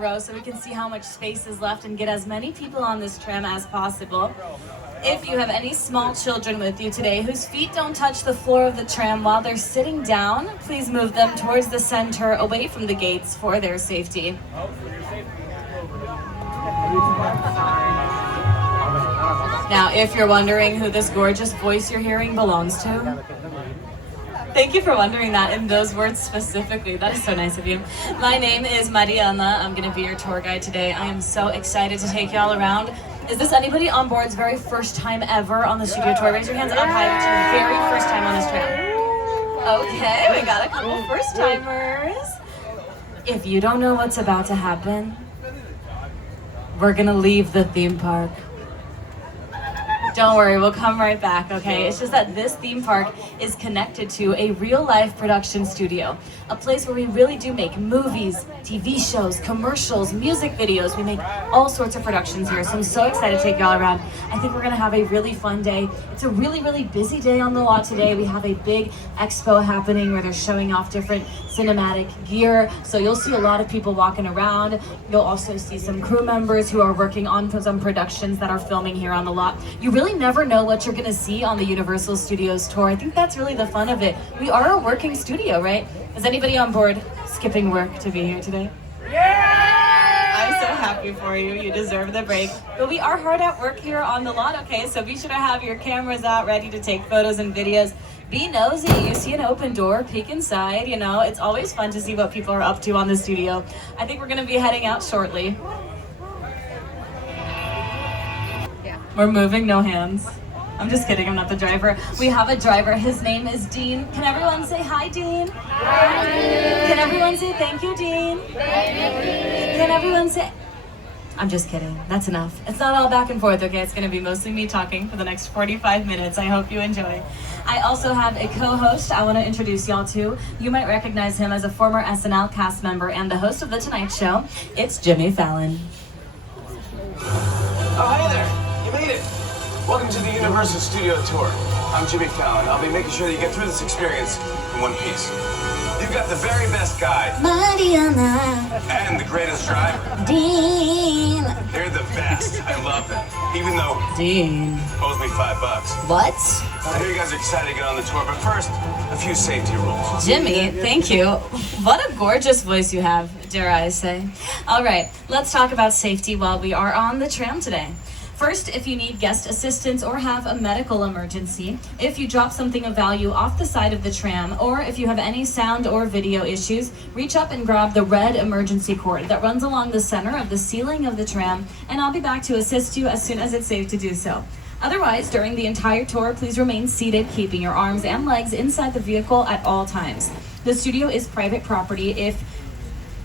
row so we can see how much space is left and get as many people on this tram as possible. If you have any small children with you today whose feet don't touch the floor of the tram while they're sitting down, please move them towards the center, away from the gates for their safety. Now, if you're wondering who this gorgeous voice you're hearing belongs to, thank you for wondering that in those words specifically. That is so nice of you. My name is Mariana. I'm going to be your tour guide today. I am so excited to take y'all around. Is this anybody on board's very first time ever on the studio tour? Raise your hands up high if it's your very first time on this tram. Okay, we got a couple first timers. If you don't know what's about to happen, we're going to leave the theme park. Don't worry, we'll come right back, okay? It's just that this theme park is connected to a real-life production studio, a place where we really do make movies, TV shows, commercials, music videos. We make all sorts of productions here, so I'm so excited to take y'all around. I think we're gonna have a really fun day. It's a really, really busy day on the lot today. We have a big expo happening where they're showing off different cinematic gear, so you'll see a lot of people walking around. You'll also see some crew members who are working on some productions that are filming here on the lot. You really never know what you're gonna see on the Universal Studios tour. I think that's really the fun of it. We are a working studio, right? Is anybody on board skipping work to be here today? Yeah! I'm so happy for you. You deserve the break. But we are hard at work here on the lot, okay? So be sure to have your cameras out ready to take photos and videos. Be nosy. You see an open door, peek inside, you know. It's always fun to see what people are up to on the studio. I think we're gonna be heading out shortly. We're moving, no hands. I'm just kidding, I'm not the driver. We have a driver, his name is Dean. Can everyone say hi, Dean? Hi, Dean. Can everyone say thank you, Dean? Thank you, Dean. Can everyone say... I'm just kidding, that's enough. It's not all back and forth, okay? It's gonna be mostly me talking for the next 45 minutes. I hope you enjoy. I also have a co-host I wanna introduce y'all to. You might recognize him as a former SNL cast member and the host of The Tonight Show. It's Jimmy Fallon. Oh, hey there. You made it! Welcome to the Universal Studio Tour. I'm Jimmy Fallon. I'll be making sure that you get through this experience in one piece. You've got the very best guide. Mariana. And the greatest driver. Dean. They're the best. I love them. Even though Dean owes me $5. What? I know you guys are excited to get on the tour, but first, a few safety rules. Jimmy, thank you. What a gorgeous voice you have, dare I say. All right, let's talk about safety while we are on the tram today. First, if you need guest assistance or have a medical emergency, if you drop something of value off the side of the tram, or if you have any sound or video issues, reach up and grab the red emergency cord that runs along the center of the ceiling of the tram, and I'll be back to assist you as soon as it's safe to do so. Otherwise, during the entire tour, please remain seated, keeping your arms and legs inside the vehicle at all times. The studio is private property. If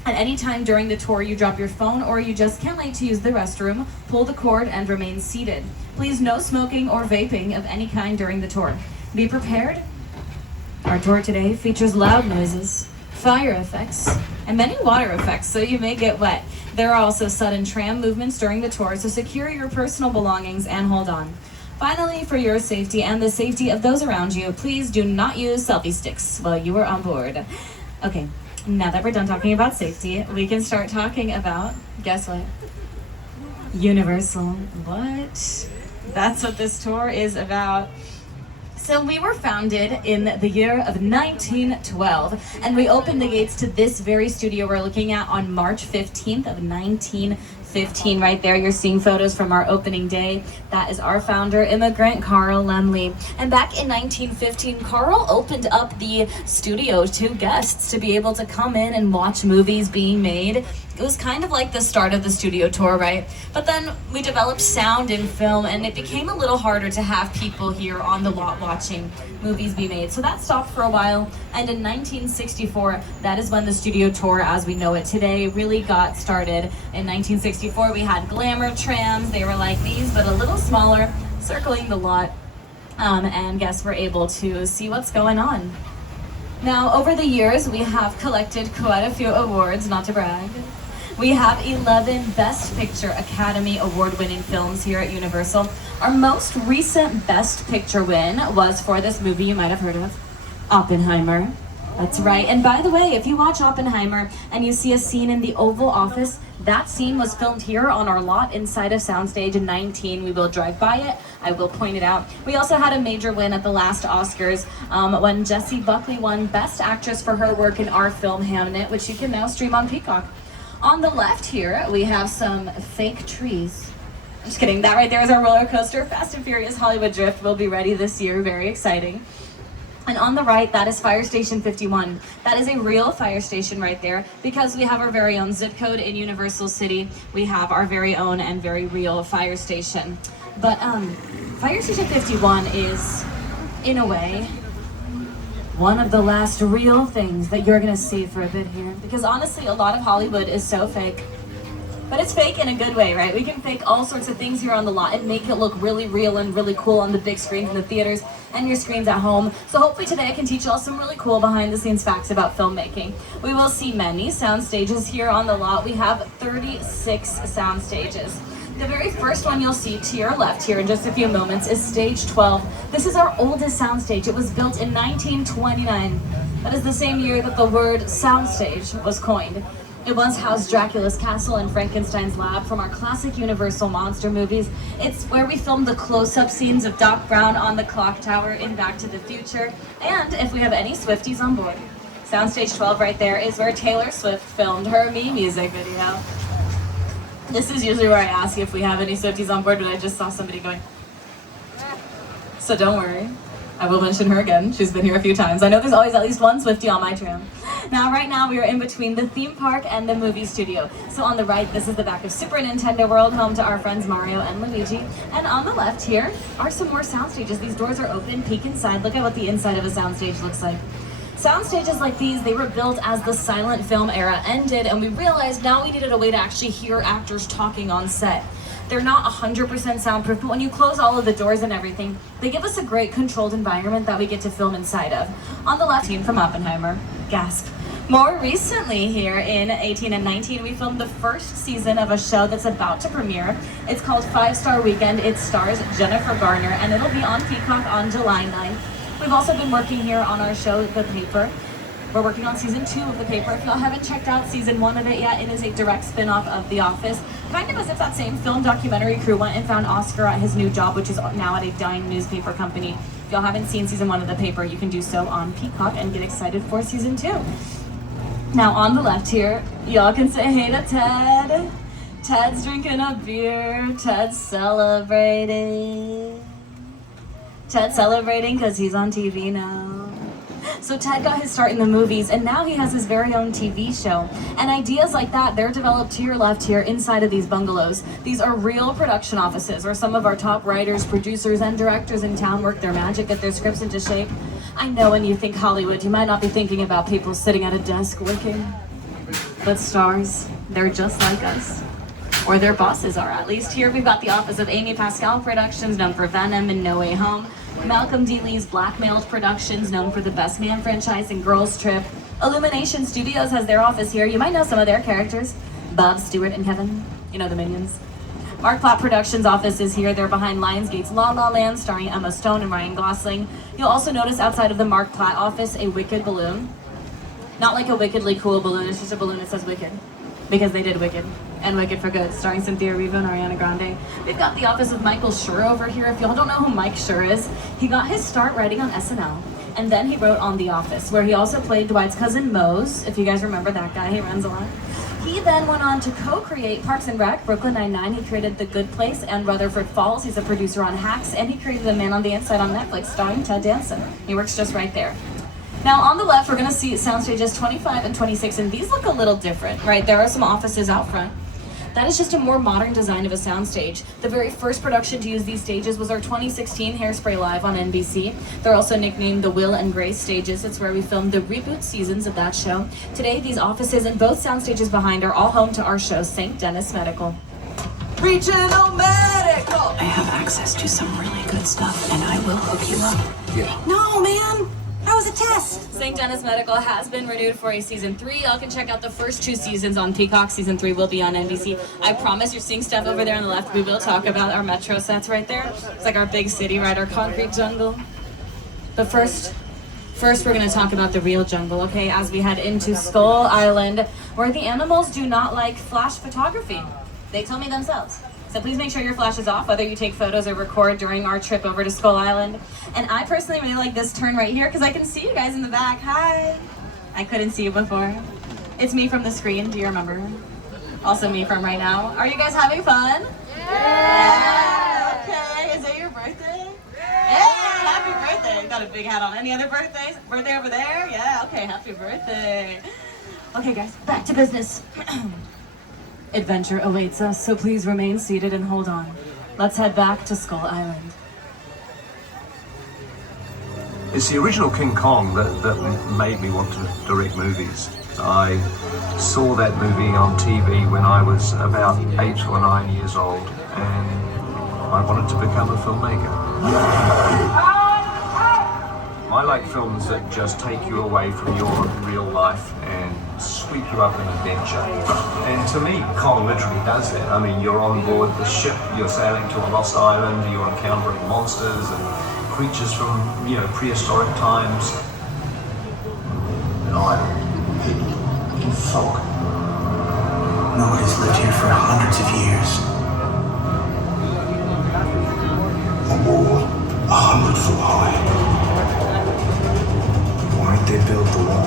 at any time during the tour you drop your phone or you just can't wait to use the restroom, pull the cord and remain seated. Please no smoking or vaping of any kind during the tour. Be prepared. Our tour today features loud noises, fire effects, and many water effects, so you may get wet. There are also sudden tram movements during the tour, so secure your personal belongings and hold on. Finally, for your safety and the safety of those around you, please do not use selfie sticks while you are on board. Okay. Now that we're done talking about safety, we can start talking about, guess what? Universal. What? That's what this tour is about. So we were founded in the year of 1912, and we opened the gates to this very studio we're looking at on March 15th of 1915. Right there, you're seeing photos from our opening day. That is our founder, immigrant Carl Laemmle. And back in 1915, Carl opened up the studio to guests to be able to come in and watch movies being made. It was kind of like the start of the studio tour, right? But then we developed sound and film, and it became a little harder to have people here on the lot watching movies be made. So that stopped for a while, and in 1964, that is when the studio tour as we know it today really got started. In 1964, we had glamour trams. They were like these, but a little smaller, circling the lot, and guests were able to see what's going on. Now, over the years, we have collected quite a few awards, not to brag. We have 11 Best Picture Academy Award-winning films here at Universal. Our most recent Best Picture win was for this movie you might have heard of, Oppenheimer. That's right. And by the way, if you watch Oppenheimer and you see a scene in the Oval Office, that scene was filmed here on our lot inside of Soundstage in 19. We will drive by it. I will point it out. We also had a major win at the last Oscars when Jessie Buckley won Best Actress for her work in our film Hamnet, which you can now stream on Peacock. On the left here, we have some fake trees. I'm just kidding. That right there is our roller coaster. Fast and Furious Hollywood Drift will be ready this year. Very exciting. And on the right, that is Fire Station 51. That is a real fire station right there because we have our very own zip code in Universal City. We have our very own and very real fire station. But Fire Station 51 is, in a way, one of the last real things that you're gonna see for a bit here. Because honestly, a lot of Hollywood is so fake. But it's fake in a good way, right? We can fake all sorts of things here on the lot and make it look really real and really cool on the big screens in the theaters and your screens at home. So hopefully today I can teach you all some really cool behind the scenes facts about filmmaking. We will see many sound stages here on the lot. We have 36 sound stages. The very first one you'll see to your left here in just a few moments is Stage 12. This is our oldest soundstage. It was built in 1929. That is the same year that the word soundstage was coined. It once housed Dracula's castle and Frankenstein's lab from our classic Universal monster movies. It's where we filmed the close-up scenes of Doc Brown on the clock tower in Back to the Future. And if we have any Swifties on board, Soundstage 12 right there is where Taylor Swift filmed her Me music video. This is usually where I ask you if we have any Swifties on board, but I just saw somebody going. So don't worry. I will mention her again. She's been here a few times. I know there's always at least one Swiftie on my tram. Now, right now, we are in between the theme park and the movie studio. So on the right, this is the back of Super Nintendo World, home to our friends Mario and Luigi. And on the left here are some more sound stages. These doors are open. Peek inside. Look at what the inside of a soundstage looks like. Sound stages like these, they were built as the silent film era ended, and we realized now we needed a way to actually hear actors talking on set. They're not 100% soundproof, but when you close all of the doors and everything, they give us a great controlled environment that we get to film inside of. On the left, team from Oppenheimer, gasp. More recently here in 18 and 19, we filmed the first season of a show that's about to premiere. It's called 5 Star Weekend. It stars Jennifer Garner, and it'll be on Peacock on July 9th. We've also been working here on our show, The Paper. We're working on season 2 of The Paper. If y'all haven't checked out season 1 of it yet, it is a direct spin-off of The Office. Kind of as if that same film documentary crew went and found Oscar at his new job, which is now at a dying newspaper company. If y'all haven't seen season 1 of The Paper, you can do so on Peacock and get excited for season 2. Now on the left here, y'all can say hey to Ted. Ted's drinking a beer. Ted's celebrating. Ted's celebrating because he's on TV now. So Ted got his start in the movies, and now he has his very own TV show. And ideas like that, they're developed to your left here inside of these bungalows. These are real production offices where some of our top writers, producers, and directors in town work their magic, get their scripts into shape. I know when you think Hollywood, you might not be thinking about people sitting at a desk working. But stars, they're just like us. Or their bosses are, at least. Here we've got the office of Amy Pascal Productions, known for Venom and No Way Home. Malcolm D. Lee's Blackmailed Productions, known for the Best Man franchise and Girls Trip. Illumination Studios has their office here. You might know some of their characters. Bob Stewart and Kevin. You know the Minions. Mark Platt Productions' office is here. They're behind Lionsgate's La La Land, starring Emma Stone and Ryan Gosling. You'll also notice outside of the Mark Platt office a Wicked balloon. Not like a wickedly cool balloon, it's just a balloon that says Wicked. Because they did Wicked. And Wicked for Good, starring Cynthia Erivo and Ariana Grande. We've got the office of Michael Schur over here. If y'all don't know who Mike Schur is, he got his start writing on SNL. And then he wrote on The Office, where he also played Dwight's cousin Mose. If you guys remember that guy, he runs a lot. He then went on to co-create Parks and Rec, Brooklyn Nine-Nine. He created The Good Place and Rutherford Falls. He's a producer on Hacks, and he created The Man on the Inside on Netflix, starring Ted Danson. He works just right there. Now on the left, we're gonna see sound stages 25 and 26, and these look a little different, right? There are some offices out front. That is just a more modern design of a soundstage. The very first production to use these stages was our 2016 Hairspray Live on NBC. They're also nicknamed the Will and Grace stages. It's where we filmed the reboot seasons of that show. Today, these offices and both soundstages behind are all home to our show, St. Denis Medical. Regional Medical! I have access to some really good stuff, and I will hook you up. Yeah. No, man! That was a test! St. Denis Medical has been renewed for a season 3. Y'all can check out the first 2 seasons on Peacock. Season 3 will be on NBC. I promise you're seeing stuff over there on the left. We will talk about our metro sets right there. It's like our big city, right? Our concrete jungle. But first, First, we're going to talk about the real jungle, okay, as we head into Skull Island, where the animals do not like flash photography. They tell me themselves. So please make sure your flash is off, whether you take photos or record during our trip over to Skull Island. And I personally really like this turn right here because I can see you guys in the back. Hi! I couldn't see you before. It's me from the screen, do you remember? Also me from right now. Are you guys having fun? Yeah! Okay, is it your birthday? Yeah! Happy birthday! You got a big hat on. Any other birthdays? Birthday over there? Yeah, okay, happy birthday. Okay guys, back to business. Adventure awaits us, so please remain seated and hold on. Let's head back to Skull Island. It's the original King Kong that made me want to direct movies. I saw that movie on TV when I was about 8 or 9 years old, and I wanted to become a filmmaker. I like films that just take you away from your real life and sweep you up in adventure. And to me, Kong literally does that. I mean, you're on board the ship, you're sailing to a lost island, you're encountering monsters and creatures from, prehistoric times. An island, people, in fog. Nobody's lived here for hundreds of years. A wall 100 foot high. Why'd they build the wall?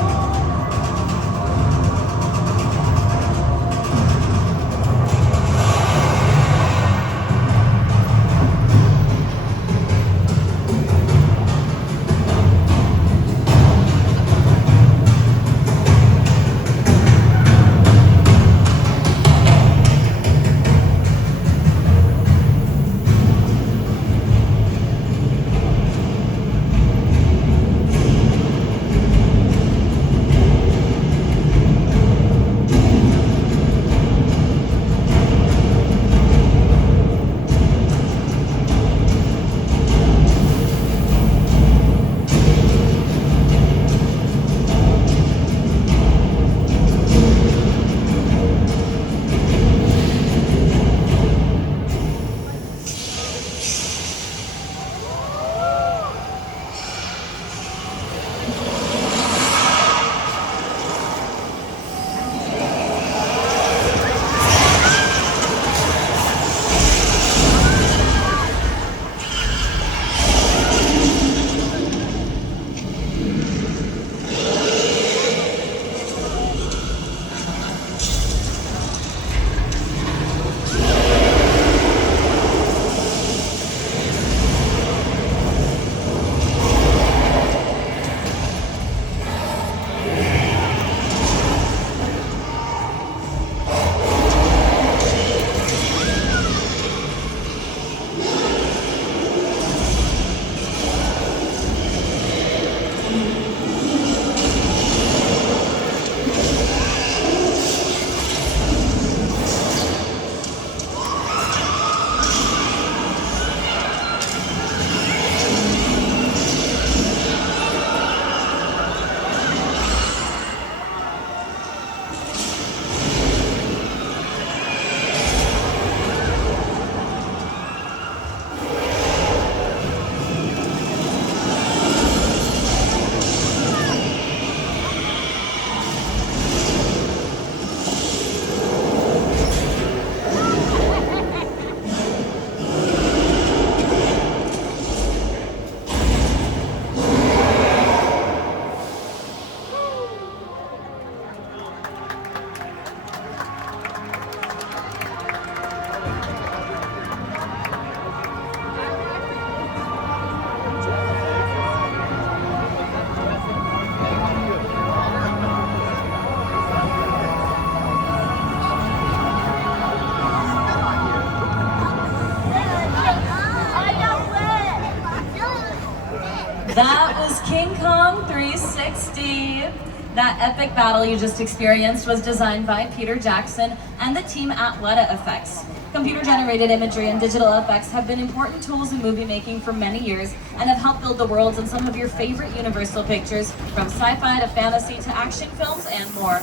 That was King Kong 360. That epic battle you just experienced was designed by Peter Jackson and the team at Weta Effects. Computer-generated imagery and digital effects have been important tools in movie making for many years and have helped build the worlds in some of your favorite Universal pictures, from sci-fi to fantasy to action films and more.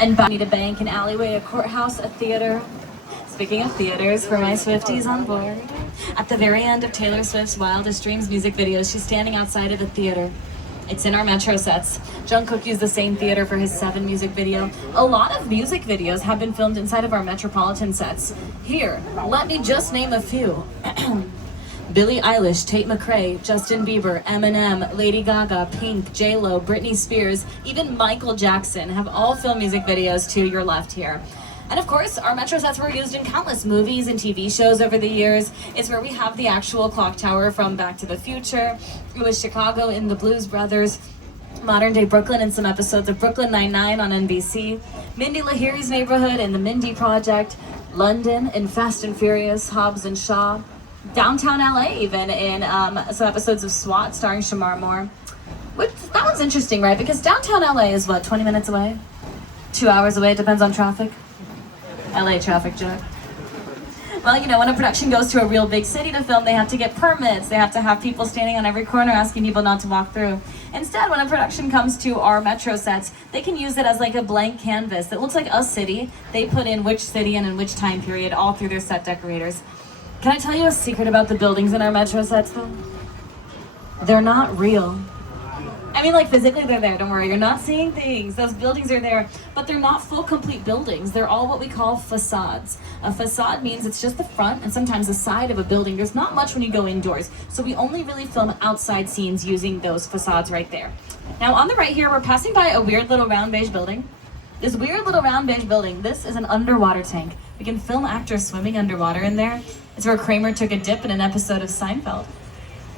And Bonnie to bank, an alleyway, a courthouse, a theater. Speaking of theaters, for my Swifties on board. At the very end of Taylor Swift's Wildest Dreams music video, she's standing outside of a theater. It's in our Metro sets. Jungkook used the same theater for his 7 music video. A lot of music videos have been filmed inside of our Metropolitan sets. Here, let me just name a few. Billie Eilish, Tate McRae, Justin Bieber, Eminem, Lady Gaga, Pink, J-Lo, Britney Spears, even Michael Jackson have all filmed music videos to your left here. And of course, our Metro sets were used in countless movies and TV shows over the years. It's where we have the actual clock tower from Back to the Future. It was Chicago in The Blues Brothers, modern day Brooklyn in some episodes of Brooklyn Nine-Nine on NBC, Mindy Lahiri's neighborhood in The Mindy Project, London in Fast and Furious, Hobbs and Shaw, downtown LA even in some episodes of SWAT starring Shamar Moore. That one's interesting, right? Because downtown LA is what, 20 minutes away? 2 hours away, it depends on traffic. LA traffic joke. Well, you know, when a production goes to a real big city to film, they have to get permits. They have to have people standing on every corner asking people not to walk through. Instead, when a production comes to our Metro sets, they can use it as like a blank canvas that looks like a city. They put in which city and in which time period all through their set decorators. Can I tell you a secret about the buildings in our Metro sets, though? They're not real. I mean, like, physically they're there, don't worry, you're not seeing things. Those buildings are there, but they're not full, complete buildings. They're all what we call facades. A facade means it's just the front and sometimes the side of a building. There's not much when you go indoors, so we only really film outside scenes using those facades right there. Now, on the right here, we're passing by a weird little round beige building. This weird little round beige building, this is an underwater tank. We can film actors swimming underwater in there. It's where Kramer took a dip in an episode of Seinfeld.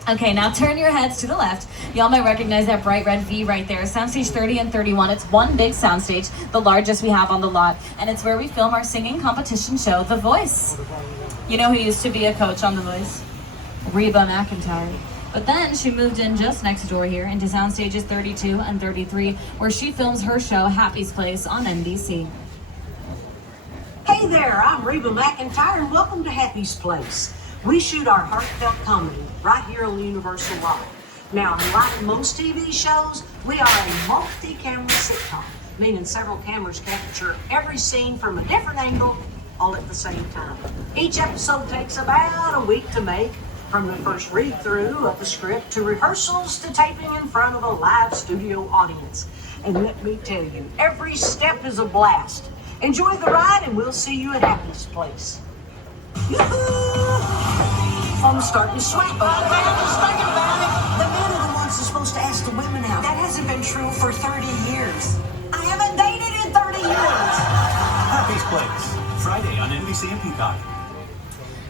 Okay, now turn your heads to the left. Y'all might recognize that bright red V right there. Soundstage 30 and 31. It's one big soundstage, the largest we have on the lot. And it's where we film our singing competition show, The Voice. You know who used to be a coach on The Voice? Reba McEntire. But then she moved in just next door here into soundstages 32 and 33, where she films her show, Happy's Place, on NBC. Hey there, I'm Reba McEntire, and welcome to Happy's Place. We shoot our heartfelt comedy right here on Universal Live. Now, unlike most TV shows, we are a multi-camera sitcom, meaning several cameras capture every scene from a different angle, all at the same time. Each episode takes about a week to make, from the first read-through of the script to rehearsals to taping in front of a live studio audience. And let me tell you, every step is a blast. Enjoy the ride, and we'll see you at Happy's Place. Yoo-hoo! I'm starting to sweat. Oh, man, just thinking about it. The men are the ones who's supposed to ask the women out. That hasn't been true for 30 years. I haven't dated in 30 years. Happy's Place, Friday on NBC and Peacock.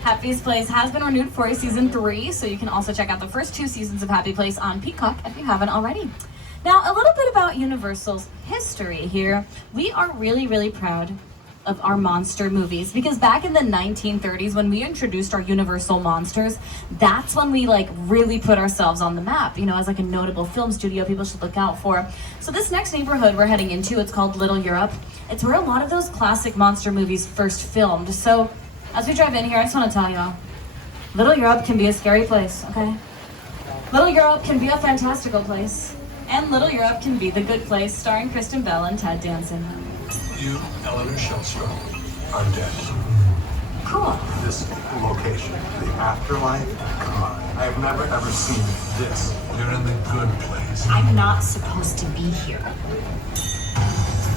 Happy's Place has been renewed for season 3, so you can also check out the first 2 seasons of Happy Place on Peacock if you haven't already. Now, a little bit about Universal's history here. We are really, really proud of our monster movies, because back in the 1930s when we introduced our Universal monsters, that's when we like really put ourselves on the map, you know, as like a notable film studio people should look out for. So this next neighborhood we're heading into, it's called Little Europe. It's where a lot of those classic monster movies first filmed. So as we drive in here, I just want to tell y'all, Little Europe can be a scary place, okay? Little Europe can be a fantastical place, and Little Europe can be the good place, starring Kristen Bell and Ted Danson. You, Eleanor Shellstrom, are dead. Cool. This location, the afterlife, God, I have never ever seen this. You're in the good place. I'm not supposed to be here.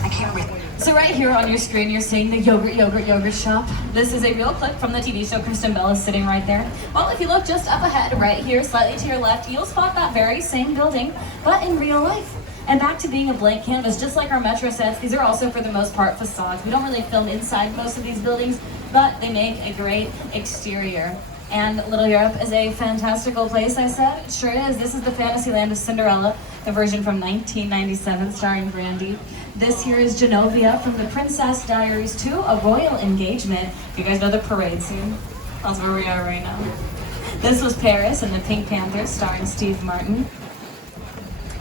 I can't read. So right here on your screen, you're seeing the yogurt shop. This is a real clip from the TV show. Kristen Bell is sitting right there. Well, if you look just up ahead, right here, slightly to your left, you'll spot that very same building, but in real life. And back to being a blank canvas, just like our Metro sets, these are also for the most part facades. We don't really film inside most of these buildings, but they make a great exterior. And Little Europe is a fantastical place, I said. It sure is. This is the fantasy land of Cinderella, the version from 1997 starring Brandy. This here is Genovia from The Princess Diaries 2, A Royal Engagement. You guys know the parade scene? That's where we are right now. This was Paris and the Pink Panthers starring Steve Martin.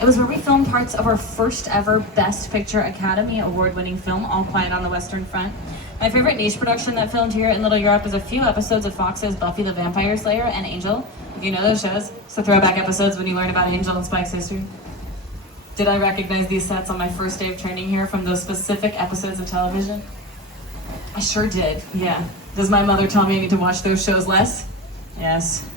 It was where we filmed parts of our first ever Best Picture Academy Award-winning film, All Quiet on the Western Front. My favorite niche production that filmed here in Little Europe is a few episodes of Fox's Buffy the Vampire Slayer and Angel. If you know those shows, it's the throwback episodes when you learn about Angel and Spike's history. Did I recognize these sets on my first day of training here from those specific episodes of television? I sure did, yeah. Does my mother tell me I need to watch those shows less? Yes.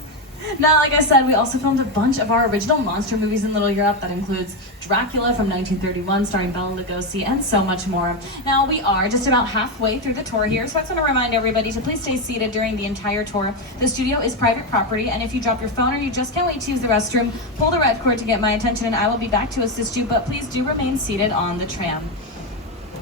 Now, like I said, we also filmed a bunch of our original monster movies in Little Europe. That includes Dracula from 1931, starring Bela Lugosi, and so much more. Now, we are just about halfway through the tour here, so I just want to remind everybody to please stay seated during the entire tour. The studio is private property, and if you drop your phone or you just can't wait to use the restroom, pull the red cord to get my attention, and I will be back to assist you, but please do remain seated on the tram.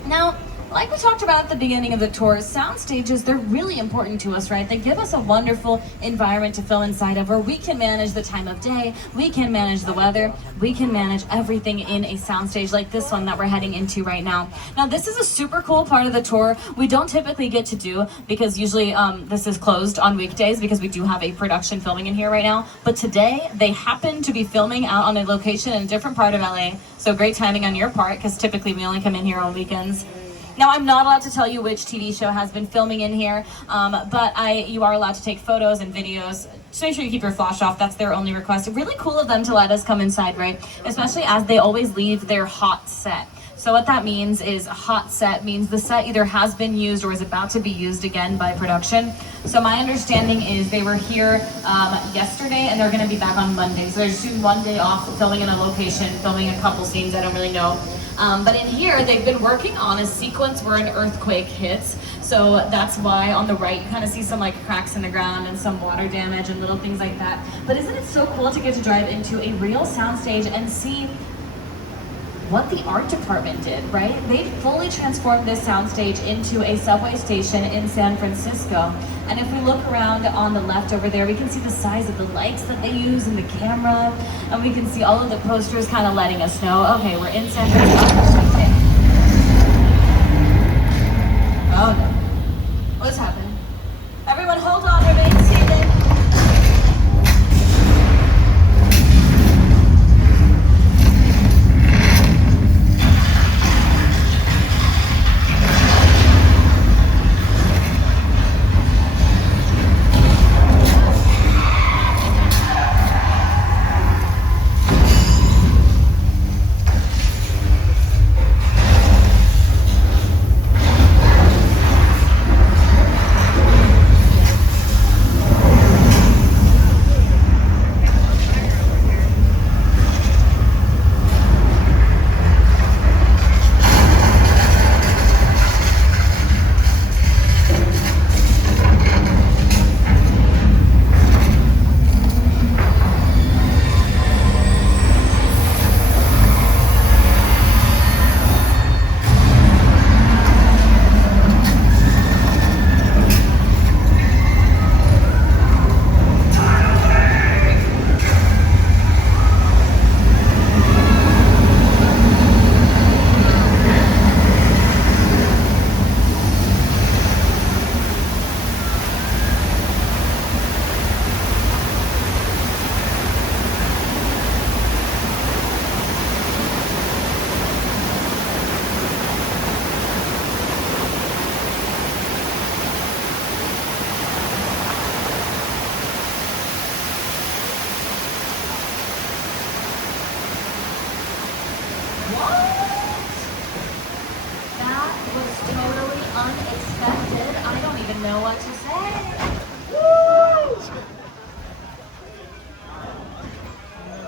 Now, like we talked about at the beginning of the tour, sound stages, they're really important to us, right? They give us a wonderful environment to film inside of where we can manage the time of day, we can manage the weather, we can manage everything in a soundstage like this one that we're heading into right now. Now, this is a super cool part of the tour we don't typically get to do because usually this is closed on weekdays because we do have a production filming in here right now. But today, they happen to be filming out on a location in a different part of LA. So great timing on your part because typically we only come in here on weekends. Now, I'm not allowed to tell you which TV show has been filming in here, but you are allowed to take photos and videos. Just make sure you keep your flash off. That's their only request. Really cool of them to let us come inside, right? Especially as they always leave their hot set. So what that means is a hot set means the set either has been used or is about to be used again by production. So my understanding is they were here yesterday and they're going to be back on Monday. So they're just doing one day off, filming in a location, filming a couple scenes. I don't really know. But in here, they've been working on a sequence where an earthquake hits. So that's why on the right, you kind of see some like cracks in the ground and some water damage and little things like that. But isn't it so cool to get to drive into a real soundstage and see what the art department did, right? They fully transformed this soundstage into a subway station in San Francisco. And if we look around on the left over there, we can see the size of the lights that they use and the camera. And we can see all of the posters kind of letting us know, okay, we're in San Francisco. Oh no. What's happening? Everyone hold on, remain seated. Unexpected. I don't even know what to say. Woo!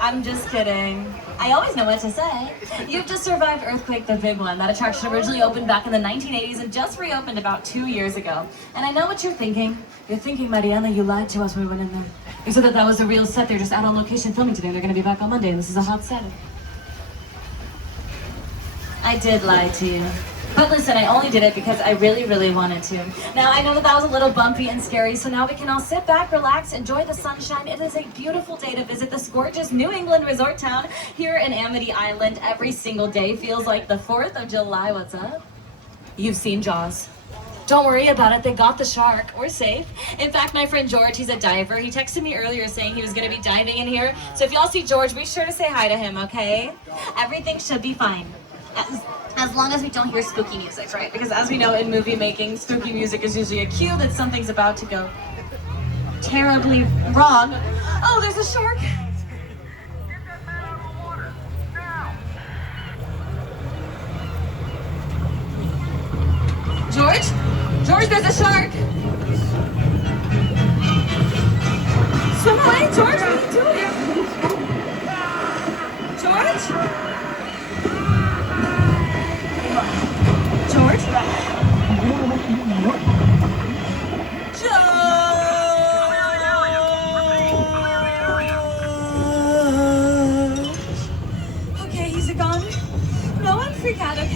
I'm just kidding. I always know what to say. You've just survived Earthquake, the big one. That attraction originally opened back in the 1980s and just reopened about 2 years ago. And I know what you're thinking. You're thinking, Mariana, you lied to us when we went in there. You said that that was a real set. They're just out on location filming today. They're going to be back on Monday, and this is a hot set. I did lie to you. But listen, I only did it because I really, really wanted to. Now, I know that that was a little bumpy and scary, so now we can all sit back, relax, enjoy the sunshine. It is a beautiful day to visit this gorgeous New England resort town here in Amity Island. Every single day feels like the 4th of July. What's up? You've seen Jaws. Don't worry about it, they got the shark. We're safe. In fact, my friend George, he's a diver. He texted me earlier saying he was gonna be diving in here. So if y'all see George, be sure to say hi to him, okay? Everything should be fine. As long as we don't hear spooky music, right? Because as we know in movie making, spooky music is usually a cue that something's about to go terribly wrong. Oh, there's a shark. George? George, there's a shark.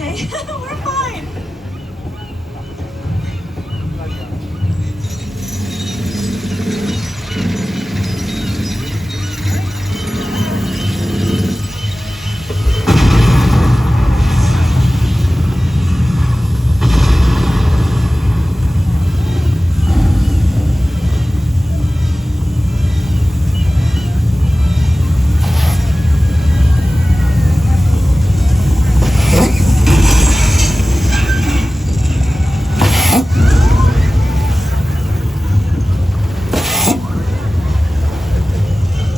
okay. We're fine.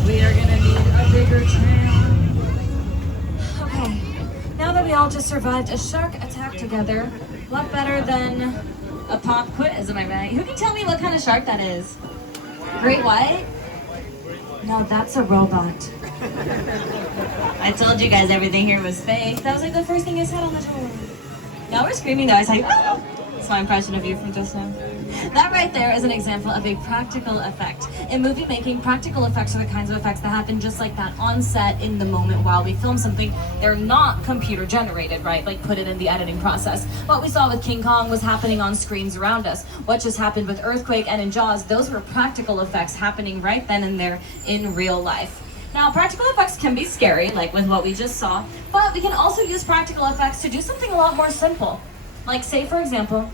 We are gonna need a bigger tram. Okay, now that we all just survived a shark attack together, what better than a pop quiz, am I right? Who can tell me what kind of shark that is? Great white? No, that's a robot. I told you guys everything here was fake. That was like the first thing I said on the tour. Now we're screaming though. I was like, oh! That's my impression of you from just now. That right there is an example of a practical effect. In movie making, practical effects are the kinds of effects that happen just like that on set in the moment while we film something. They're not computer generated, right? Like put it in the editing process. What we saw with King Kong was happening on screens around us. What just happened with Earthquake and in Jaws, those were practical effects happening right then and there in real life. Now, practical effects can be scary, like with what we just saw, but we can also use practical effects to do something a lot more simple. Like say, for example,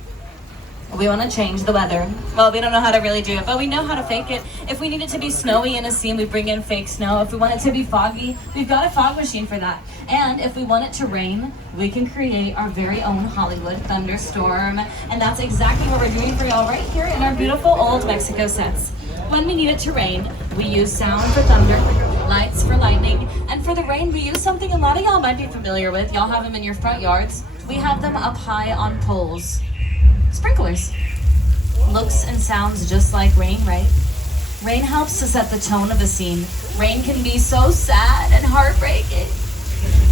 we want to change the weather. Well, we don't know how to really do it, but we know how to fake it. If we need it to be snowy in a scene, we bring in fake snow. If we want it to be foggy, we've got a fog machine for that. And if we want it to rain, we can create our very own Hollywood thunderstorm. And that's exactly what we're doing for y'all right here in our beautiful old Mexico sets. When we need it to rain, we use sound for thunder, lights for lightning, and for the rain, we use something a lot of y'all might be familiar with. Y'all have them in your front yards. We have them up high on poles. Sprinklers. Looks and sounds just like rain, right? Rain helps to set the tone of a scene. Rain can be so sad and heartbreaking.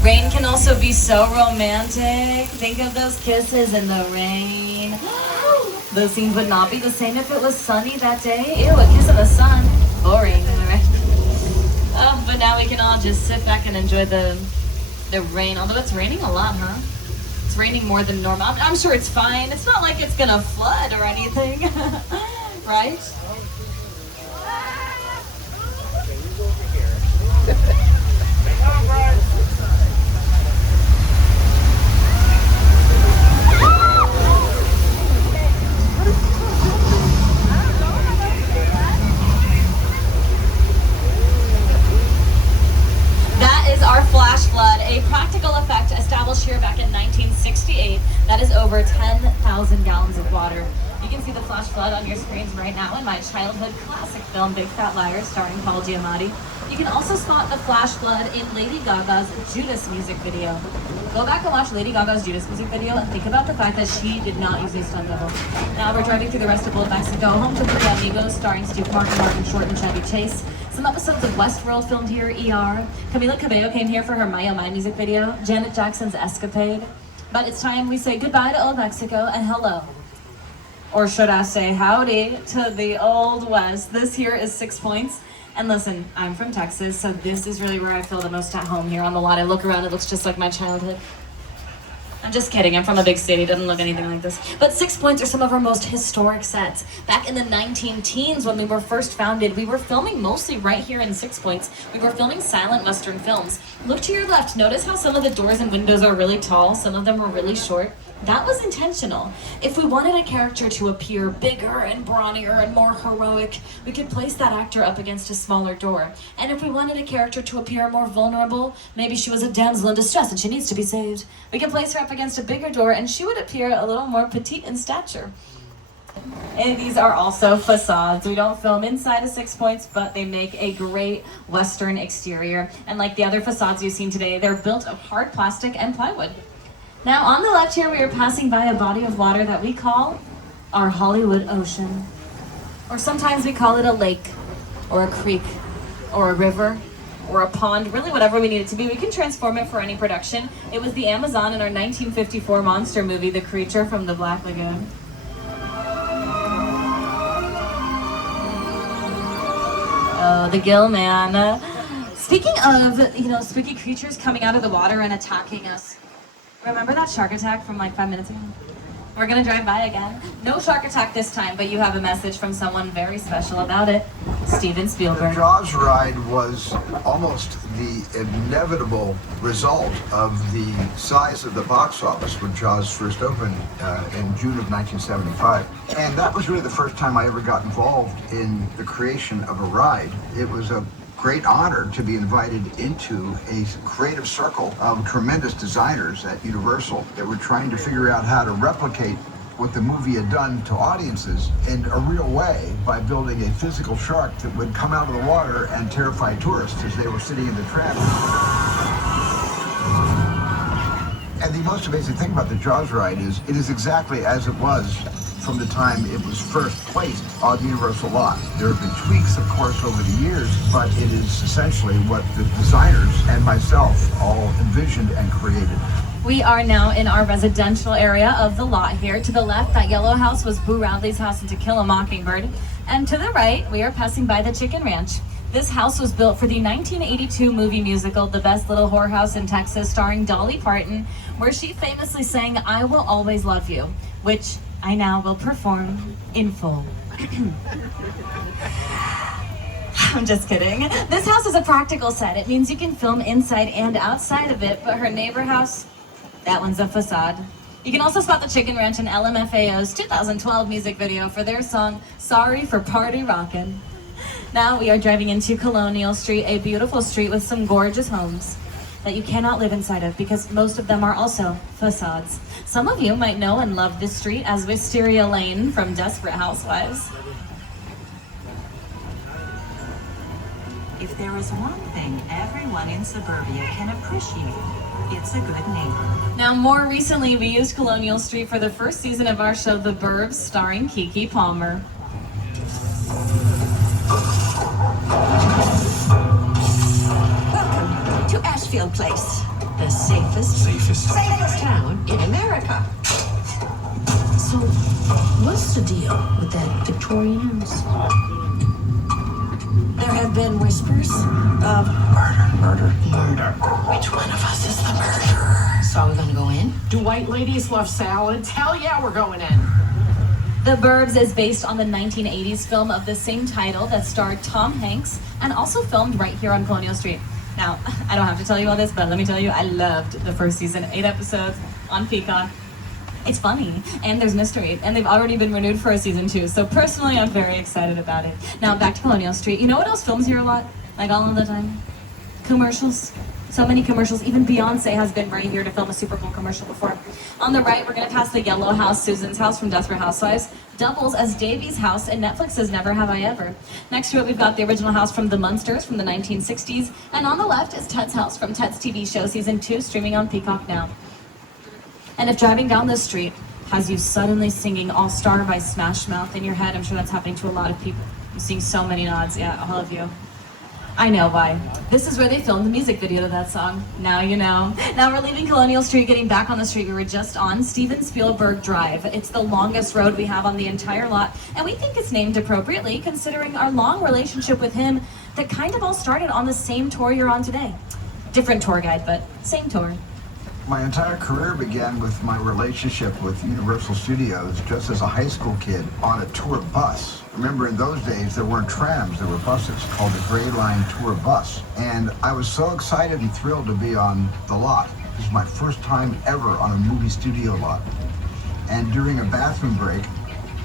Rain can also be so romantic. Think of those kisses in the rain. Those scenes would not be the same if it was sunny that day. Ew, a kiss in the sun. Boring, am I right? Oh, but now we can all just sit back and enjoy the rain. Although it's raining a lot, huh? It's raining more than normal. I'm sure it's fine. It's not like it's gonna flood or anything, right? That is our flash flood, a practical effect established here back in 1968. That is over 10,000 gallons of water. You can see the flash flood on your screens right now in my childhood classic film, Big Fat Liar, starring Paul Giamatti. You can also spot the flash flood in Lady Gaga's Judas music video. Go back and watch Lady Gaga's Judas music video and think about the fact that she did not use a stunt double. Now we're driving through the rest of Old Mexico, home to Three Amigos, starring Steve Martin, Martin Short, and Chevy Chase. Some episodes of Westworld filmed here, ER. Camila Cabello came here for her Maya My music video, Janet Jackson's Escapade. But it's time we say goodbye to Old Mexico and hello. Or should I say howdy to the Old West. This here is 6 Points. And listen, I'm from Texas, so this is really where I feel the most at home here on the lot. I look around, it looks just like my childhood. I'm just kidding, I'm from a big city, it doesn't look anything like this. But 6 Points are some of our most historic sets. Back in the 19-teens when we were first founded, we were filming mostly right here in 6 Points. We were filming silent Western films. Look to your left, notice how some of the doors and windows are really tall, some of them were really short. That was intentional. If we wanted a character to appear bigger and brawnier and more heroic, we could place that actor up against a smaller door. And if we wanted a character to appear more vulnerable, maybe she was a damsel in distress and she needs to be saved, we can place her up against a bigger door and she would appear a little more petite in stature. And these are also facades. We don't film inside of 6 Points, but they make a great Western exterior. And like the other facades you've seen today, they're built of hard plastic and plywood. Now on the left here, we are passing by a body of water that we call our Hollywood Ocean. Or sometimes we call it a lake, or a creek, or a river, or a pond, really whatever we need it to be. We can transform it for any production. It was the Amazon in our 1954 monster movie, The Creature from the Black Lagoon. Oh, the gill man. Speaking of, spooky creatures coming out of the water and attacking us, Remember that shark attack from like 5 minutes ago? We're gonna drive by again. No shark attack this time, but you have a message from someone very special about it. Steven The Spielberg. Jaws ride was almost the inevitable result of the size of the box office when Jaws first opened in June of 1975. And that was really the first time I ever got involved in the creation of a ride. It was a great honor to be invited into a creative circle of tremendous designers at Universal that were trying to figure out how to replicate what the movie had done to audiences in a real way by building a physical shark that would come out of the water and terrify tourists as they were sitting in the tram. And the most amazing thing about the Jaws ride is it is exactly as it was from the time it was first placed on the Universal lot. There have been tweaks, of course, over the years, but it is essentially what the designers and myself all envisioned and created. We are now in our residential area of the lot here. To the left, that yellow house was Boo Radley's house in To Kill a Mockingbird. And to the right, we are passing by the Chicken Ranch. This house was built for the 1982 movie musical, The Best Little Whorehouse in Texas, starring Dolly Parton, where she famously sang, "I Will Always Love You," which I now will perform in full. I'm just kidding. This house is a practical set. It means you can film inside and outside of it, but her neighbor house, that one's a facade. You can also spot the Chicken Ranch in LMFAO's 2012 music video for their song, Sorry for Party Rockin'. Now we are driving into Colonial Street, a beautiful street with some gorgeous homes that you cannot live inside of because most of them are also facades. Some of you might know and love this street as Wisteria Lane from Desperate Housewives. If there is one thing everyone in suburbia can appreciate, it's a good neighbor. Now, more recently, we used Colonial Street for the first season of our show, The Burbs, starring Keke Palmer. Welcome to Ashfield Place, the safest town in America. So, what's the deal with that Victorian house? There have been whispers of murder. Which one of us is the murderer? So are we gonna go in? Do white ladies love salads? Hell yeah, we're going in. The Burbs is based on the 1980s film of the same title that starred Tom Hanks and also filmed right here on Colonial Street. Now, I don't have to tell you all this, but let me tell you, I loved the first season, 8 episodes on Peacock. It's funny, and there's mystery, and they've already been renewed for a season 2, so personally, I'm very excited about it. Now, back to Colonial Street. You know what else films here a lot? Like all of the time? Commercials. So many commercials. Even Beyonce has been right here to film a Super Bowl commercial before. On the right, we're going to pass the yellow house, Susan's house from Desperate Housewives. Doubles as Davy's house in Netflix's Never Have I Ever. Next to it, we've got the original house from The Munsters from the 1960s. And on the left is Ted's house from Ted's TV show Season 2, streaming on Peacock now. And if driving down this street has you suddenly singing All Star by Smash Mouth in your head, I'm sure that's happening to a lot of people. I'm seeing so many nods, yeah, all of you. I know why. This is where they filmed the music video to that song. Now you know. Now we're leaving Colonial Street, getting back on the street we were just on, Steven Spielberg Drive. It's the longest road we have on the entire lot, and we think it's named appropriately considering our long relationship with him that kind of all started on the same tour you're on today. Different tour guide, but same tour. My entire career began with my relationship with Universal Studios just as a high school kid on a tour bus. Remember, in those days, there weren't trams, there were buses called the Gray Line Tour Bus. And I was so excited and thrilled to be on the lot. This was my first time ever on a movie studio lot. And during a bathroom break,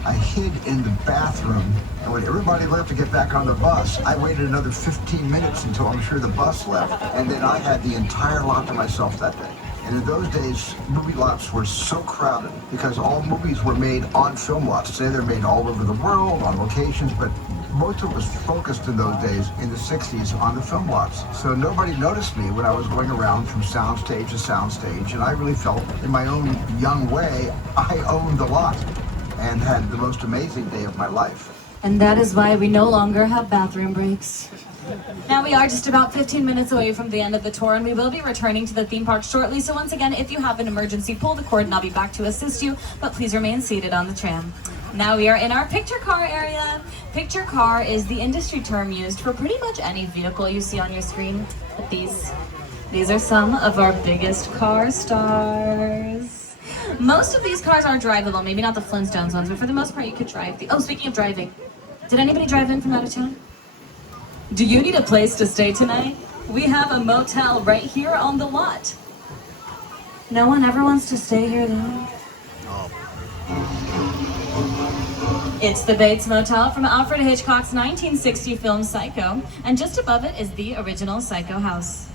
I hid in the bathroom, and when everybody left to get back on the bus, I waited another 15 minutes until I'm sure the bus left, and then I had the entire lot to myself that day. And in those days, movie lots were so crowded because all movies were made on film lots. Today they're made all over the world, on locations, but most of it was focused in those days, in the 60s, on the film lots. So nobody noticed me when I was going around from soundstage to soundstage, and I really felt, in my own young way, I owned the lot and had the most amazing day of my life. And that is why we no longer have bathroom breaks. Now we are just about 15 minutes away from the end of the tour, and we will be returning to the theme park shortly. So once again, if you have an emergency, pull the cord and I'll be back to assist you, but please remain seated on the tram. Now we are in our picture car area. Picture car is the industry term used for pretty much any vehicle you see on your screen. But these These are some of our biggest car stars. Most of these cars are drivable, maybe not the Flintstones ones, but for the most part you could drive the... Oh, speaking of driving, did anybody drive in from out of town? Do you need a place to stay tonight? We have a motel right here on the lot. No one ever wants to stay here though. It's the Bates Motel from Alfred Hitchcock's 1960 film Psycho, and just above it is the original Psycho house.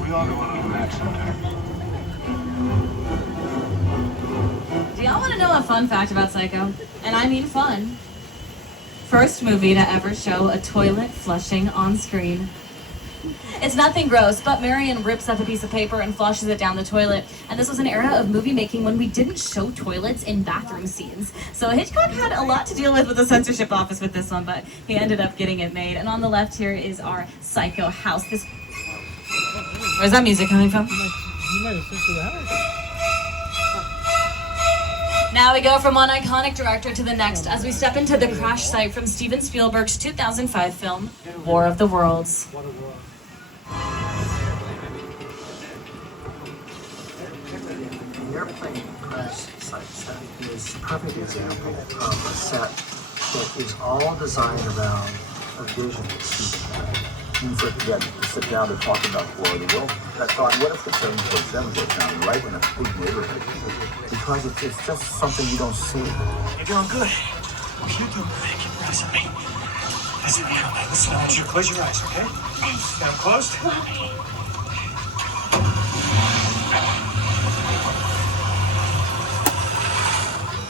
We all go on a match sometimes. Do y'all want to know a fun fact about Psycho? And I mean fun. First movie to ever show a toilet flushing on screen. It's nothing gross, but Marion rips up a piece of paper and flushes it down the toilet. And this was an era of movie making when we didn't show toilets in bathroom scenes. So Hitchcock had a lot to deal with the censorship office with this one, but he ended up getting it made. And on the left here is our Psycho house. Where's that music coming from? You might have censored the house. Now we go from one iconic director to the next as we step into the crash site from Steven Spielberg's 2005 film, War of the Worlds. The airplane crash site set is a perfect example of a set that is all designed around a vision that Steven had. You forget to sit down to talk about War of the Worlds. I thought, what if the 747 goes down right in a big neighborhood? Because it's just something you don't see. You're doing good. You're doing good. Keep listening. Listen here. Listen, I want you to close your eyes, okay? Down closed.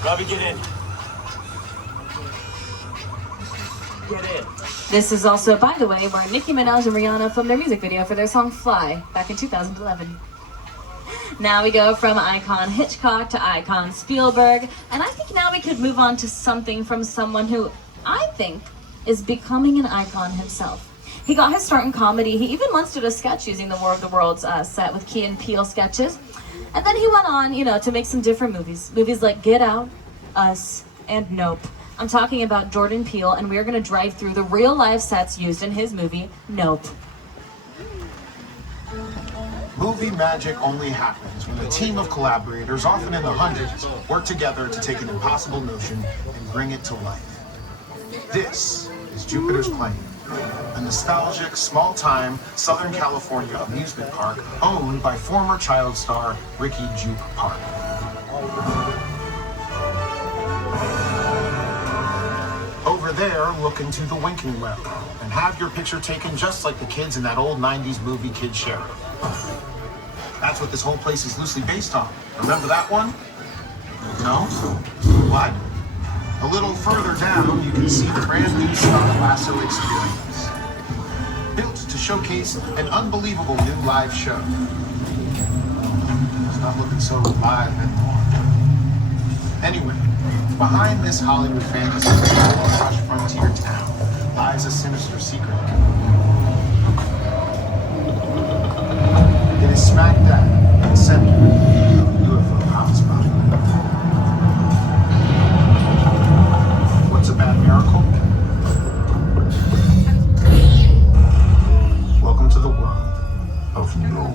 Robbie, get in. Get in. This is also, by the way, where Nicki Minaj and Rihanna filmed their music video for their song Fly back in 2011. Now we go from icon Hitchcock to icon Spielberg, and I think now we could move on to something from someone who I think is becoming an icon himself. He got his start in comedy. He even once did a sketch using the War of the Worlds set with Key and Peele sketches. And then he went on, to make some different movies. Movies like Get Out, Us, and Nope. I'm talking about Jordan Peele, and we're going to drive through the real-life sets used in his movie, Nope. Movie magic only happens when a team of collaborators, often in the hundreds, work together to take an impossible notion and bring it to life. This is Jupiter's Claim, a nostalgic, small-time Southern California amusement park owned by former child star Ricky Jupe Park. Over there, look into the Winking Well and have your picture taken just like the kids in that old 90s movie Kid Sheriff. That's what this whole place is loosely based on. Remember that one? No? What? A little further down, you can see the brand new Star Lasso experience. Built to showcase an unbelievable new live show. It's not looking so live anymore. Anyway, behind this Hollywood fantasy lush frontier town lies a sinister secret. It is smack dab in the center of a UFO hotspot. What's a bad miracle? Welcome to the world of no.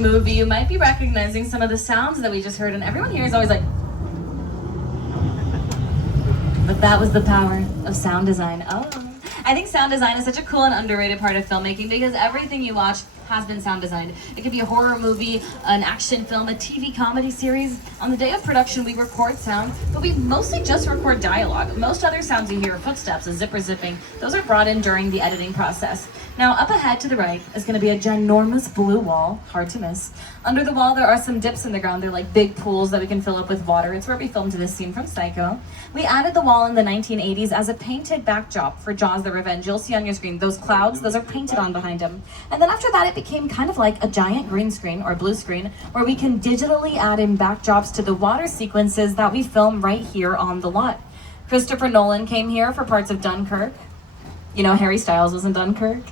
Movie, you might be recognizing some of the sounds that we just heard, and everyone here is always like, but that was the power of sound design. Oh, I think sound design is such a cool and underrated part of filmmaking because everything you watch has been sound designed. It could be a horror movie, an action film, a TV comedy series. On the day of production, we record sound, but we mostly just record dialogue. Most other sounds you hear, footsteps, a zipper zipping, those are brought in during the editing process. Now, up ahead to the right is going to be a ginormous blue wall, hard to miss. Under the wall, there are some dips in the ground. They're like big pools that we can fill up with water. It's where we filmed this scene from Psycho. We added the wall in the 1980s as a painted backdrop for Jaws the Revenge. You'll see on your screen, those clouds, those are painted on behind him. And then after that, it set became kind of like a giant green screen or blue screen where we can digitally add in backdrops to the water sequences that we film right here on the lot. Christopher Nolan came here for parts of Dunkirk. You know, Harry Styles was in Dunkirk.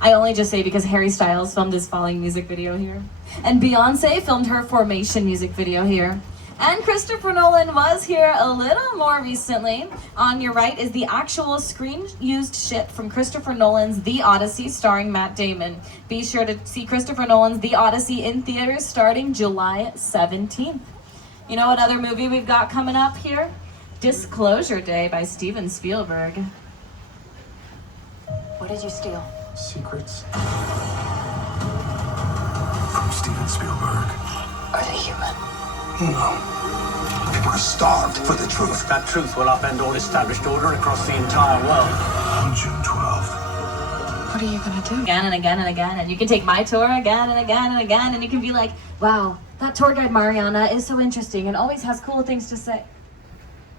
I only just say because Harry Styles filmed his Falling music video here. And Beyonce filmed her Formation music video here. And Christopher Nolan was here a little more recently. On your right is the actual screen-used ship from Christopher Nolan's The Odyssey starring Matt Damon. Be sure to see Christopher Nolan's The Odyssey in theaters starting July 17th. You know what other movie we've got coming up here? Disclosure Day by Steven Spielberg. What did you steal? Secrets. From Steven Spielberg. Are they human? No. People are starved for the truth. That truth will upend all established order across the entire world. On June 12th. What are you gonna do? Again and again and again, and you can take my tour again and again and again, and you can be like, wow, that tour guide Mariana is so interesting and always has cool things to say.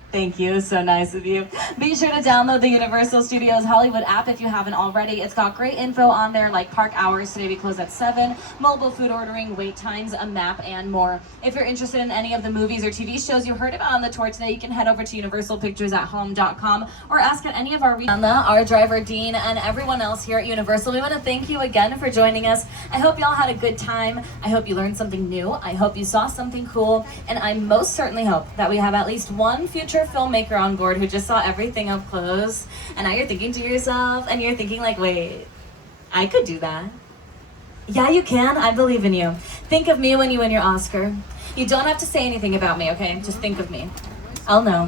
Thank you, so nice of you. Be sure to download the Universal Studios Hollywood app if you haven't already. It's got great info on there like park hours, today we close at 7, mobile food ordering, wait times, a map, and more. If you're interested in any of the movies or TV shows you heard about on the tour today, you can head over to universalpicturesathome.com or ask at any of our our driver Dean, and everyone else here at Universal. We want to thank you again for joining us. I hope y'all had a good time. I hope you learned something new. I hope you saw something cool, and I most certainly hope that we have at least one future filmmaker on board who just saw everything up close, and now you're thinking to yourself, and you're thinking like, wait, I could do that. Yeah, you can. I believe in you. Think of me when you win your Oscar. You don't have to say anything about me, okay? Just think of me. I'll know.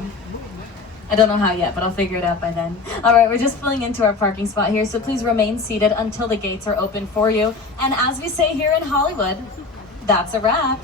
I don't know how yet, but I'll figure it out by then. All right, we're just pulling into our parking spot here, so please remain seated until the gates are open for you. And as we say here in Hollywood, that's a wrap.